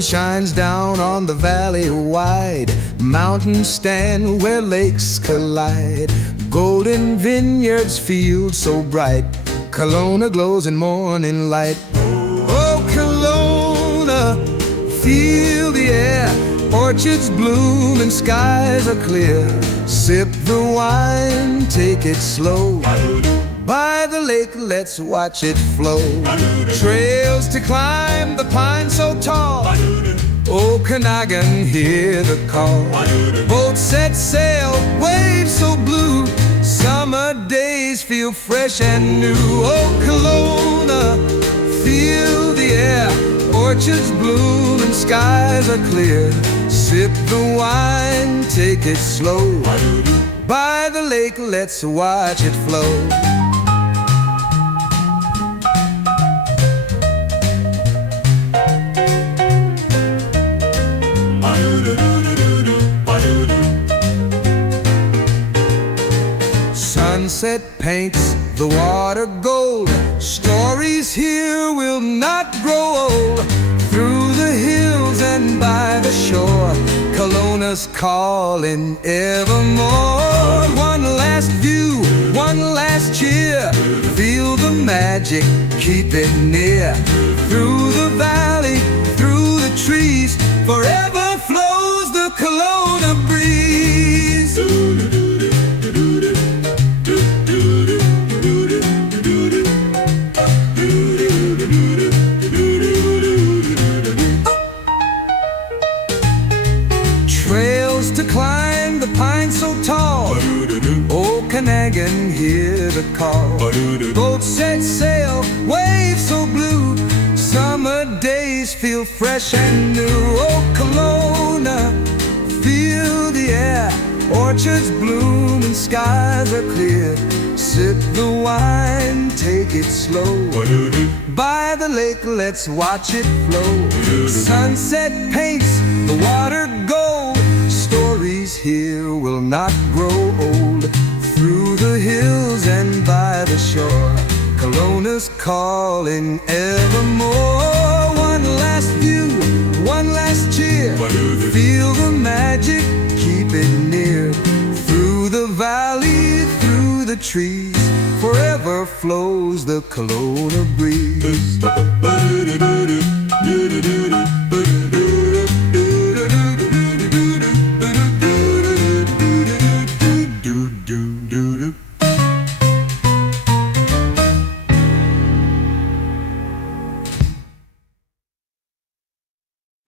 sun shines down on the valley wide. Mountains stand where lakes collide. Golden vineyards, fields so bright. Kelowna glows in morning light. Oh, Kelowna, feel the air. Orchards bloom and skies are clear. Sip the wine, take it slow. By the lake, let's watch it flow. Trails to climb, the pine so tall. Okanagan, hear the call. Boats set sail, waves so blue. Summer days feel fresh and new. Oh, Kelowna, feel the air. Orchards bloom and skies are clear. Sip the wine, take it slow. By the lake, let's watch it flow. Sunset paints the water gold. Stories here will not grow old. Through the hills and by the shore, Kelowna's calling evermore. One last view, one last cheer. Feel the magic, keep it near. Through the valley, through the trees, forever flows the Kelowna breeze. Trails to climb, the pine so tall. Okanagan, hear the call. Boats set sail, waves so blue. Summer days feel fresh and new. Oh, Kelowna, feel the air. Orchards bloom and skies are clear. Sip the wine, take it slow. By the lake, let's watch it flow. Sunset paints the water gold. Stories here will not grow old. Through the hills and by the shore, Kelowna's calling evermore. One last view, one last cheer. Feel the magic, keep it near. Through the valley, through the trees, forever flows the Kelowna breeze.